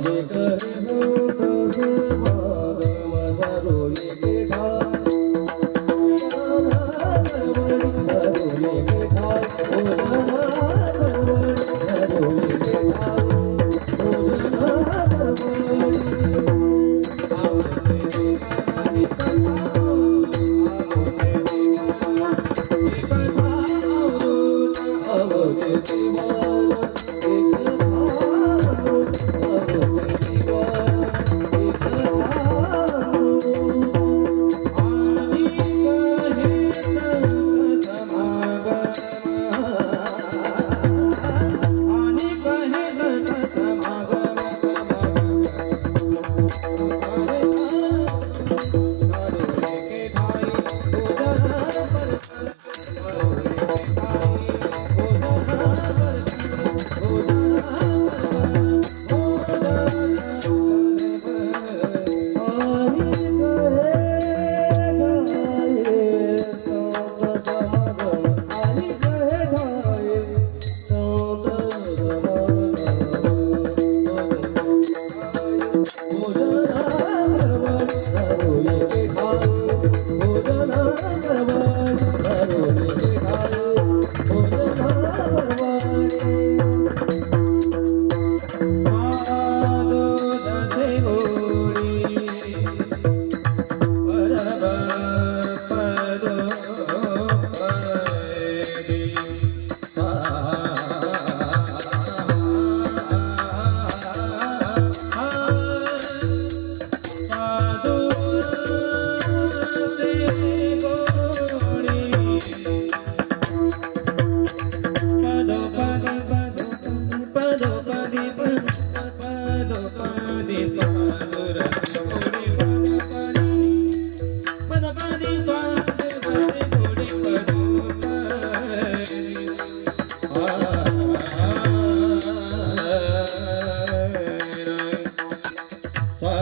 でくるずとずも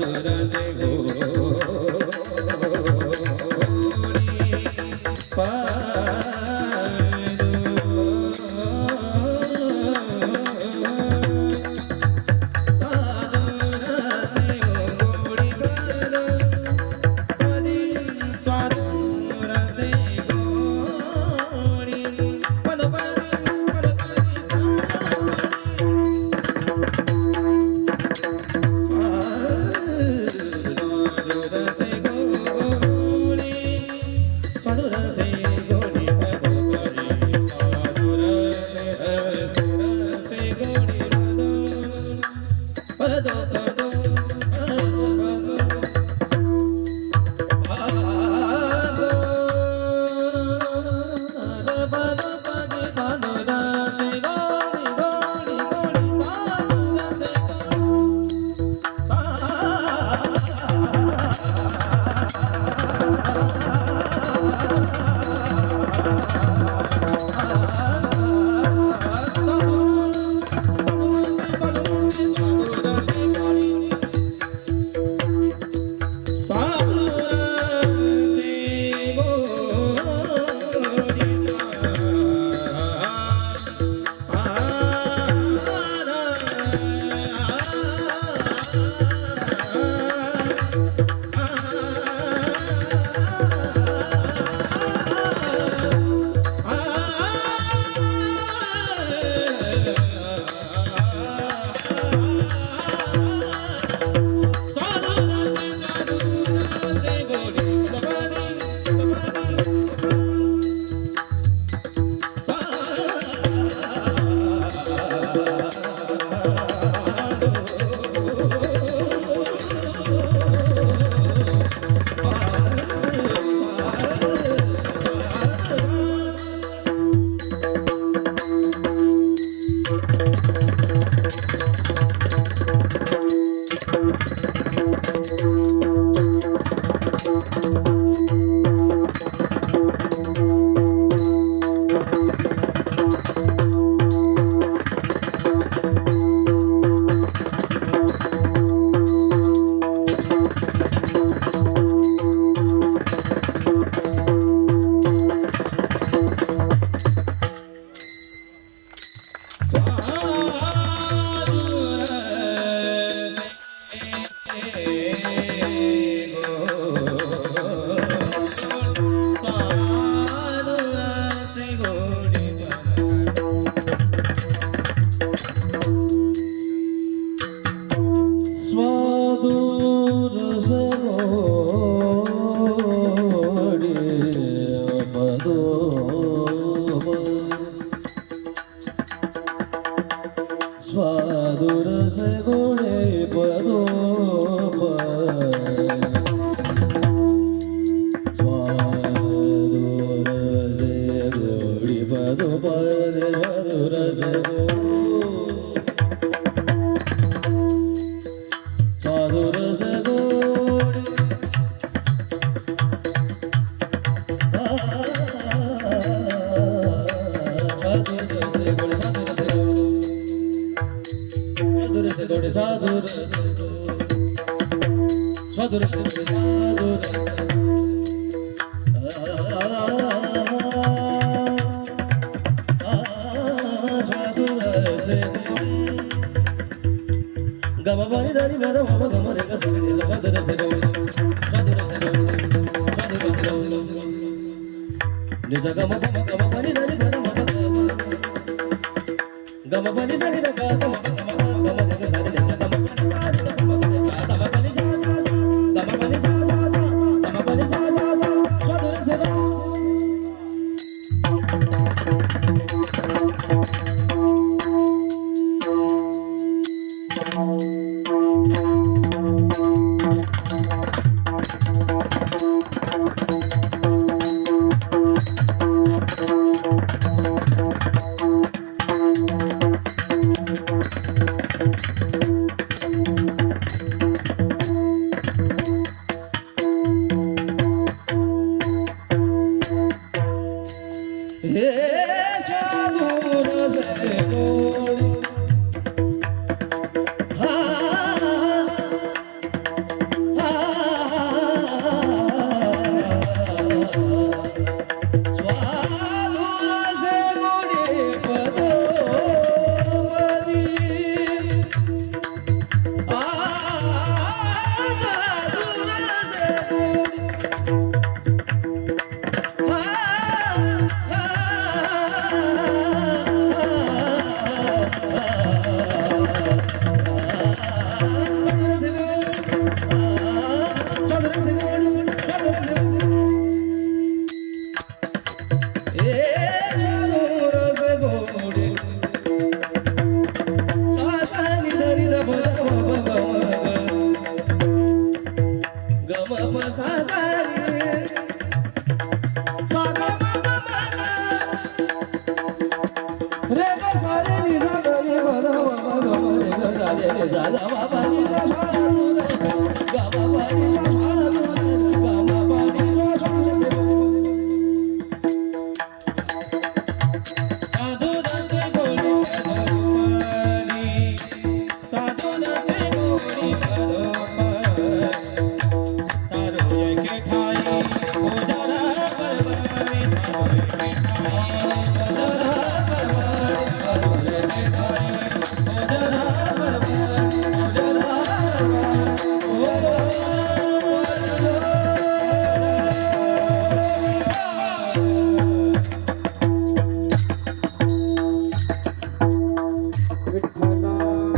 ಮಧುರ ಸಿಗೋ Swadur se gore গমারি দারি মদা মদ গমারে কাছে সদর সে গৌরী। সদর সে গৌরী। সদর সে গৌরী। নিজ গম গম গম পানি দারি মদ মদ গম পানি সানি দা গম গম গম গম রে সানি দা গম পানি সা গম পানি সা গম পানি সা সা গম পানি সা সা সা গম পানি সা সা সা সদর সে গৌরী Sa sa